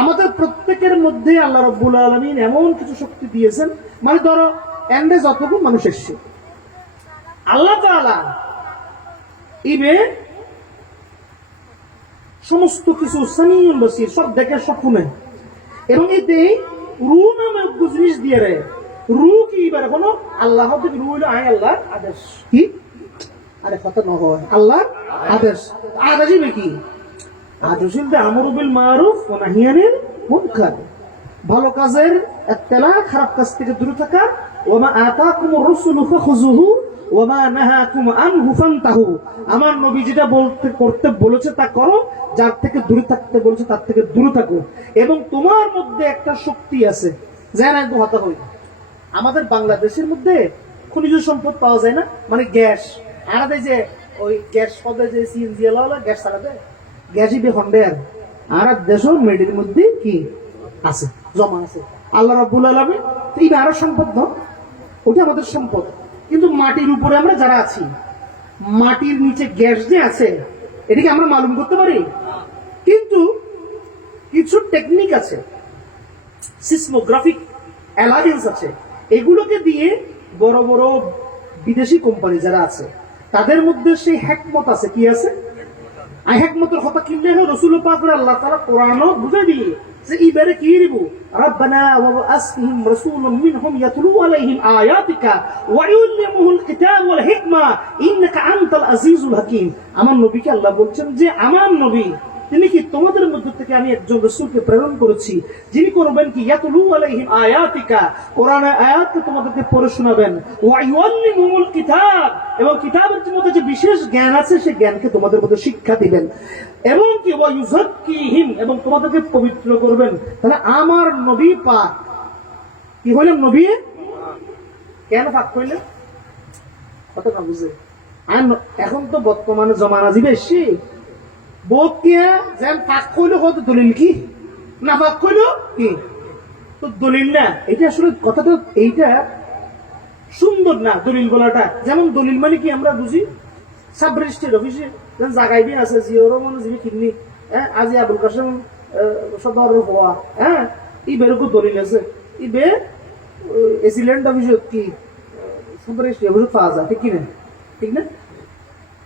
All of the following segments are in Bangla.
আমাদের প্রত্যেকের মধ্যে আল্লাহ রাব্বুল আলামিন এমন কিছু শক্তি দিয়েছেন, মানে ধরো এন্ডে যতটুকু মানুষ এসছে আল্লাহ তাআলা ইবে সমস্ত কিছু সামিউল বসির, সব দেখে সব শুনে, এবং এতে রু নামে জিনিস দিয়ে রে। রু কি এবার কোনো আল্লাহ রু হইল আয় আল্লাহর আদেশ। কি আরে কথা ন হয় আল্লাহর আদেশ। আদেশ কি? আদেশ বলতে আমরু বিল মারুফ ওয়া নাহি আনিল মুনকার, ভালো কাজের ইত্তেলা, খারাপ কাজ থেকে দূরে থাকা। ওয়া মা আতাকুমুর রাসূলু ফাখুযুহু ওয়া মা নাহাকুম আনহু ফান্তাহু, আমার নবী যেটা বলতে করতে বলেছে তা করো, যার থেকে দূরে থাকতে বলেছে তার থেকে দূরে থাকো। এবং তোমার মধ্যে একটা শক্তি আছে, যেন একদম হতা হই। আমাদের বাংলাদেশের মধ্যে খনিজ সম্পদ পাওয়া যায় না, মানে গ্যাস আলাদা, যে ওই গ্যাস পদে যে সিএনজি ওয়ালা গ্যাস চালাতে, গ্যাসই বে হন্ডের আর দেশের মেডির মধ্যে কি আছে, জমা আছে। আল্লাহ রাব্বুল আলামিন এই আরো সম্পদ না, ওটা আমাদের সম্পদ। কিন্তু মাটির উপরে আমরা যারা আছি, মাটির নিচে গ্যাস যে আছে এটাকে আমরা মালুম করতে পারি। কিন্তু কিছু টেকনিক আছে, সিসমোগ্রাফিক অ্যালায়েন্স আছে, এগুলোকে দিয়ে বড় বড় বিদেশি কোম্পানি যারা আছে তাদের মধ্যে সেই হিকমত আছে। কি আছে? আই হিকমতের কথা কিনলে রাসূল পাক আল্লাহ তাআলা কোরআনও বুঝাই দিয়ে যে ইবারে কি দিব, রাব্বানা ওয়া বাসহিম রাসূলুম মিনহুম ইয়াতলু আলাইহিম আয়াতিকা ওয়া ইউল্লিমুহুল কিতাব ওয়াল হিকমা ইন্নাকা আনতাল আজিজুল হাকীম। আমার নবীকে আল্লাহ বলছেন যে আমার নবী তিনি কি তোমাদের মধ্যে থেকে আমি একজন রাসূলকে প্রেরণ করেছি, যিনি করবেন কি ইয়াতলু আলাইহিম আয়াতিকা, কোরআনের আয়াতকে তোমাদেরকে পড়ে শোনাবেন, ওয়া ইউল্লিমুহুল কিতাব, এবং কিতাবের মধ্যে যে বিশেষ জ্ঞান আছে সেই জ্ঞানকে তোমাদের মধ্যে শিক্ষা দিবেন, এবং কি ওয়া ইউযাক্কিহিম, এবং তোমাদেরকে পবিত্র করবেন। তাহলে আমার নবী পাক কি হলেন? নবী কেন পাক হইলেন? কথা না বুঝে এখন তো বর্তমানে জমানা জি বেশি বোধ কে যেন পাক কইলো কত দলিল কি না পাক কইলো কি তো দলিল না। এটা আসলে কথাটা এইটা সুন্দর না দলিল বলাটা। যেমন দলিল মানে কি আমরা বুঝি সাব রেজিস্ট্রার অফিসে জায়গায় দিয়ে আছে জিওর মনে জিবি কিডনি, আজি আবুল কাসেম সদর হওয়া, ই বেরকম দলিল আছে, ই বে এসিল্যান্ড অফিসে কি সাব রেজিস্ট্রার অফিসে পাওয়া যায়, ঠিক কিনা? ঠিক না?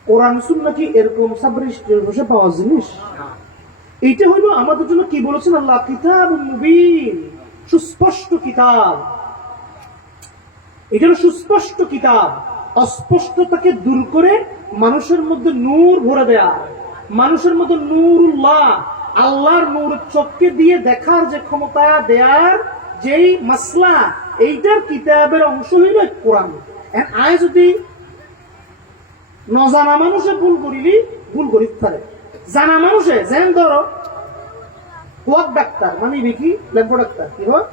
কোরআন সুন্নাহ কি এরকম সাব রেজিস্ট্রার অফিসে পাওয়া জিনিস? এইটা হইলো আমাদের জন্য কি বলেছেন আল্লাহ, কিতাবুন মুবিন, সুস্পষ্ট কিতাব। এটা হলো সুস্পষ্ট কিতাব, অস্পষ্টতাকে দূর করে মানুষের মধ্যে নূর ভরে দেয়া, মানুষের মধ্যে নূরুল্লাহ, আল্লাহর নূর চোখকে দিয়ে দেখার যে ক্ষমতা দেয়ার যেই মাসলা, এইটার কিতাবের অংশ হইল কোরআন। আয় যদি নজানা মানুষে ভুল করিলি ভুল করি পারে, জানা মানুষে যেন ধরো কোয়াক ডাক্তার মানে কি ল্যাম্পো ডাক্তার, কি হয়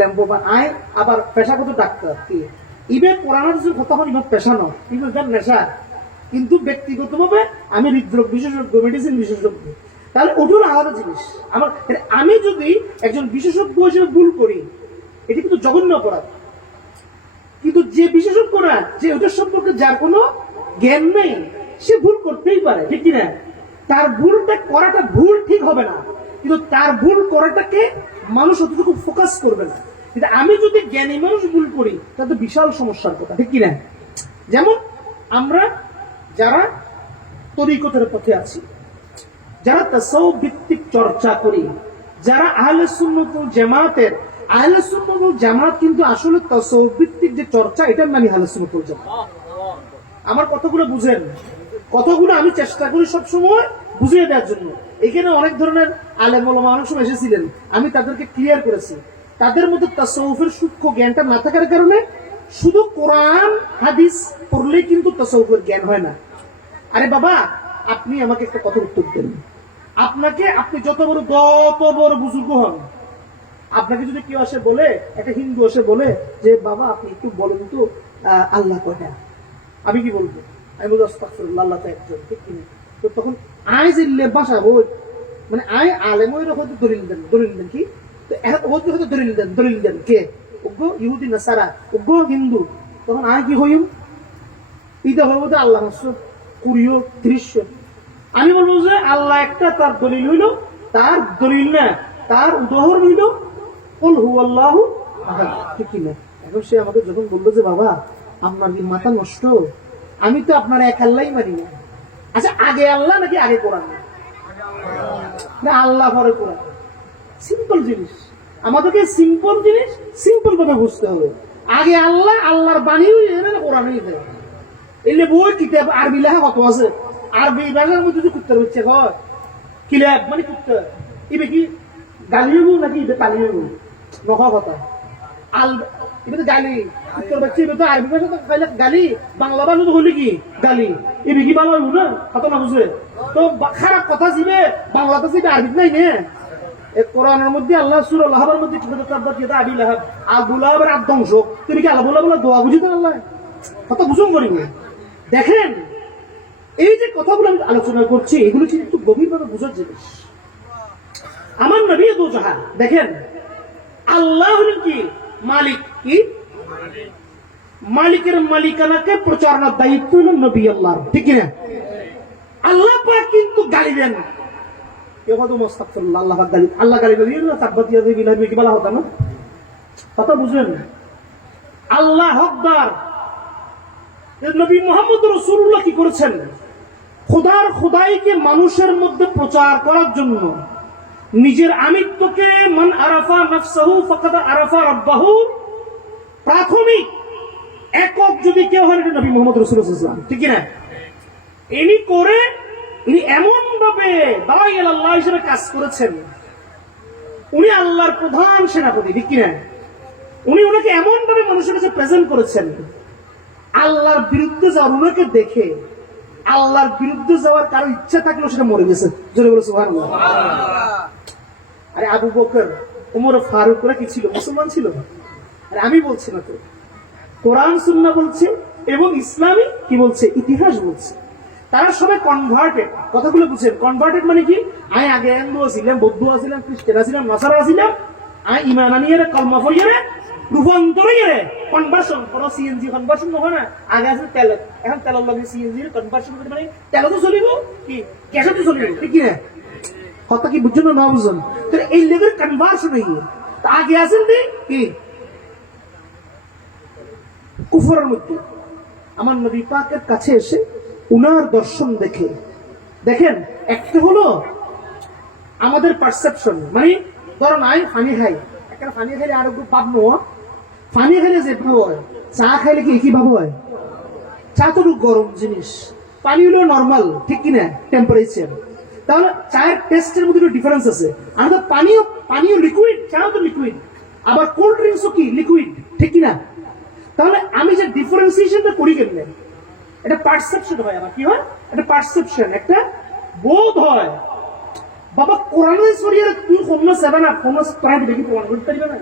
ল্যাম্পো বা আয় আবার পেশাগত ডাক্তার কি ইবে কোরআনের যে কথা হয় ইবে পেশা নয়, কিন্তু নেশা। কিন্তু ব্যক্তিগতভাবে আমি হৃদরোগ বিশেষজ্ঞ, মেডিসিন বিশেষজ্ঞ, তাহলে ওটার আলাদা জিনিস। আমার আমি যদি একজন বিশেষজ্ঞ হিসেবে ভুল করি এটি কিন্তু জঘন্য অপরাধ। কিন্তু যে বিশেষজ্ঞ না, যে ওটার সম্পর্কে যার কোনো জ্ঞান নেই, সে ভুল করতেই পারে, ঠিক কিনা? তার ভুলটা করাটা ভুল ঠিক হবে না, কিন্তু তার ভুল করাটাকে মানুষ অতটুকু ফোকাস করবে না। কিন্তু আমি যদি জ্ঞানী মানুষ ভুল করি তাহলে বিশাল সমস্যার কথা, ঠিক কিনা? যেমন আমরা যারা তরিকতের পথে আছি, যারা তাসাউফ ভিত্তিক চর্চা করি, যারা আহলে সুন্নাত ওয়াল জামাতের, আহলে সুন্নাত ওয়াল জামাত কিন্তু আসলে তাসাউফ ভিত্তিক যে চর্চা, এটার নামই আহলে সুন্নাত ওয়াল জামাত। আমার কথাগুলো বুঝেন, কথাগুলো আমি চেষ্টা করি সবসময় বুঝিয়ে দেওয়ার জন্য। এখানে অনেক ধরনের আলেম ওলামা অনেক সময় এসেছিলেন, আমি তাদেরকে ক্লিয়ার করেছি। তাদের মধ্যে তাসাউফের সূক্ষ্ম জ্ঞানটা না থাকার কারণে শুধু কোরআন হাদিস পড়লেই কিন্তু তাসাউফের জ্ঞান হয় না। আরে বাবা, আপনি আমাকে একটা কথার উত্তর দেন। আপনাকে, আপনি যত বড় বুজুর্গ হন, আপনাকে যদি কেউ আসে বলে, একটা হিন্দু এসে বলে যে বাবা আপনি একটু বলেন তো আল্লাহ কয়টা, আমি কি বলবো? আমি বলবো আস্তাগফিরুল্লাহ, আল্লাহ তো একজন, ঠিক কিনা? তো তখন আয় জিল্লে বাসা বই, মানে আয় আলেম ওই হয়তো দলিল দেন কি, তো হয়তো দলিল দেন কে? ওগো ইহুদি না সারা, ওগো হিন্দু। তখন আয় কি হইম, ইটা হইব তো আল্লাহ 20 30। আমি বলবো যে আল্লাহ একটা, তার দলিল হইল তার দলিল না, তার উদাহরণ হইল কুল হুয়াল্লাহু আহাদ, ঠিক কি না? এখন সে আমাকে যখন বললো যে বাবা আপনার কি মাথা নষ্ট, আমি তো আপনার এক আল্লাহই মানি না। আচ্ছা আগে আল্লাহ নাকি আগে কোরআন? না আল্লাহ পরে কোরআন। সিম্পল জিনিস, আমাদেরকে সিম্পল জিনিস সিম্পল ভাবে বুঝতে হবে। আগে আল্লাহ, আল্লাহর বাণী কোরআন এলে বই কিতাব আরবি লেখা কত আছে, আরবি ভাষার মধ্যে যে কুত্তার হচ্ছে হয় কিলাব মানে কুত্তা, ইবে কি গালি হইব নাকি ইবে তালি হইব? নখা কথা আল ইবে তো গালি, কুত্তার বাচ্চা ইবে তো আরবি ভাষা তো খাইলে গালি, বাংলা ভাষা তো হইলে কি গালি, ইবে কি ভালো হইব না? কত না বুঝে তো খারাপ কথা জিবে বাংলাতে জিবে আরবি নাই নে। কোরআনের মধ্যে আল্লাহ সূরা লাহাবের মধ্যে কি কথা আবি লাহাব আবু লাহাবের আদংশ, তুমি কি আল্লাহ বলা দোয়া বুঝি তো আল্লাহ কথা বুঝুন করি। দেখেন এই যে কথাগুলো আমি আলোচনা করছি এগুলো কিন্তু গভীরভাবে বোঝার জিনিস। আমার নবী দু জাহান, দেখেন আল্লাহ হলেন কি মালিক, কি মালিকের মালিকানাকে প্রচারণার দায়িত্ব হল নবী আল্লাহর, ঠিক কিনা? আল্লাহ পাক কিন্তু গালি দেন, আল্লাহ গালি কি বলা হতো না? কথা বুঝলেন? আল্লাহ হকদার। নবী মুহাম্মদ রাসূলুল্লাহ কি করেছেন? খোদার খোদাইকে মানুষের মধ্যে প্রচার করার জন্য নিজের আমিত্বকে মান আরাফা নাফসাহু ফাকাদ আরাফা রাব্বাহু, প্রাথমিক একক যদি কেউ হয় এটা নবী মুহাম্মদ রাসূলুল্লাহ সাল্লাল্লাহু আলাইহি ওয়াসাল্লাম, ঠিক না? ইনি করে ইনি এমন ভাবে দাওয়াই আল্লাহ হিসেবে কাজ করেছেন, উনি আল্লাহর প্রধান সেনাপতি, ঠিক কিনা? উনি ওনাকে এমন ভাবে মানুষের কাছে প্রেজেন্ট করেছেন, আল্লাহর বিরুদ্ধে যাওয়ার ওনাকে দেখে আল্লাহর বিরুদ্ধে যাওয়ার কারো ইচ্ছা থাকলেও সেটা মরে গেছে। জোরে বলে সুবহানাল্লাহ। আরে আবু বকর, ওমর, ফারুকরা কি ছিল? মুসলমান ছিল। আরে আমি বলছি না তো, কোরআন সুন্নাহ বলছে এবং ইসলামী কি বলছে, ইতিহাস বলছে। তারা সবাই কনভার্টেড। কথাগুলো বুঝছেন? কনভার্টেড মানে কি? আমি আগে হিন্দু ছিলাম, বৌদ্ধ ছিলাম, খ্রিস্টান ছিলাম, নাসারা ছিলাম, আমি ইমান আনিয়ে কলমা পড়িয়ে রূপান্তর কনভার্সন করো। সিএনজি কনভার্সন নহয় না, আগে আছে তেল, এখন তেলের লগে সিএনজি কনভার্সন করে, মানে তেলও তো চলিব কি গ্যাসও তো চলিব, ঠিক কিনা? কথা কি বুঝছেন না বুঝছেন? এই লেভেল কনভার্সন হয়ে গিয়ে আগে আছেন কি কুফরের মধ্যে। আমার নবী পাকের কাছে এসে উনার দর্শন দেখে, দেখেন একটা হলো আমাদের পারসেপশন, মানে ধরুন আমি পানি খাই, একটা পানি খাইলে আর একটু ভাব নো, পানি খাইলে যে ভাব হয়, চা খাইলে কি একই ভাব হয়? চা তো গরম জিনিস, পানি হলো নর্মাল, ঠিক কিনা টেম্পারেচার। তাহলে চায়ের টেস্টের মধ্যে একটু ডিফারেন্স আছে। আর তো পানিও লিকুইড, চাও তো লিকুইড, আবার কোল্ড ড্রিঙ্কসও কি লিকুইড, ঠিক কিনা? তাহলে আমি যে ডিফারেন্সিয়েশনটা করি কেমনে, এটা পারসেপশন হয়। আমার কি হয়? এটা পারসেপশন, একটা বোধ হয়। বাবা কোরআনে শরীয়ত তুই কোন সেভেন আপ কোন স্প্রাইট দেখি প্রমাণ করতে পারবে না?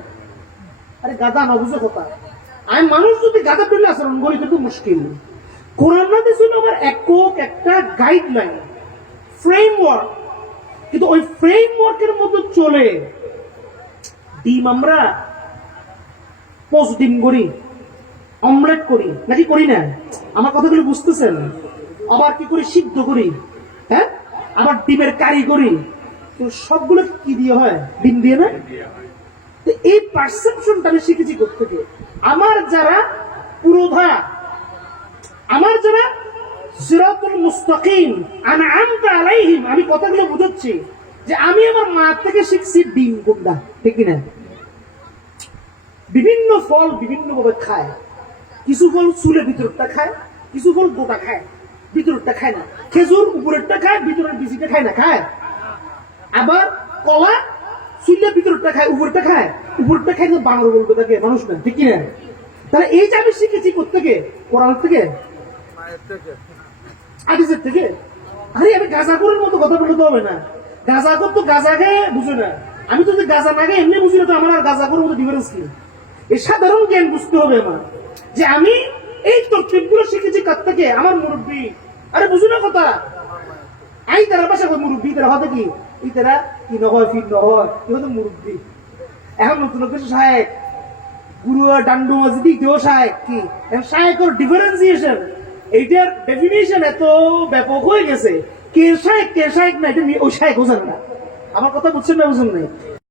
আরে গাদা না বুঝে কথা। আমি মানুষ যদি গাদা পেলে আচরণ করি কিন্তু মুশকিল। কোরআন না ছিল আমার একক একটা গাইডলাইন, ফ্রেমওয়ার্ক, কিন্তু ওই ফ্রেমওয়ার্কের মধ্যে চলে ডিম আমরা পোস্ট ডিম করি, অমলেট করি নাকি করি না? আমার কথাগুলো বুঝতেছেন? আবার কি করি, সিদ্ধ করি, হ্যাঁ, আবার ডিমের কারি করি, তো সবগুলো কি দিয়ে হয়? ডিম দিয়ে না? তো এই পারসেপশনটা আমি শিখেছি কোথেকে? আমার যারা পুরোধা, আমার যারা সিরাতুল মুস্তাকিম আনআমতা আলাইহিম, আমি কথাগুলো বুঝাচ্ছি যে আমি আমার মা থেকে শিখছি ডিম কোনটা, ঠিক না? বিভিন্ন ফল বিভিন্ন ভাবে খায়, কিছু ফল চুলে ভিতরটা খায়, কিছু ফল গোটা খায়, ভিতরটা খায় না। খেজুর উপরেরটা খায়, ভিতরের বিচিটা খায় না, খায়। আবার কলা চুলে ভিতরটা খায়, উপরটা খায়, উপরটা খায় না বানর বলবে তাকে, মানুষ না, ঠিক কিনা? তাহলে এই যে আমি শিখেছি কোথেকে? কোরআন থেকে, হাদিসের থেকে। আরে আমি গাঁজাখোরের মতো কথা বলতে হবে না। গাঁজাখোর তো গাঁজা খেয়ে বুঝে না, আমি তো গাঁজা না খেয়ে এমনি বুঝি না, তো আমার আর গাঁজাখোরের মতো ডিফারেন্স কি? এই সাধারণ জ্ঞান বুঝতে হবে আমার, যে আমি এই তরকিবগুলো শিখেছি কার থেকে? আমার মুরব্বী। আরে বুঝো না কথা, আই তারা বাসা মুরব্বী, তারা হতে কি এই তারা কি নহয় ফির নহয়, কি হতো মুরব্বী। এখন নতুন কিছু সাহেব গুরু ডান্ডু মসজিদ কেউ সাহেব কি, এখন সাহেবের ডিফারেন্সিয়েশন, এইটার ডেফিনিশন এত ব্যাপক হয়ে গেছে, কে সাহেব কে সাহেব না, এটা ওই সাহেব বোঝান না। আমার কথা বুঝছেন না বুঝুন নাই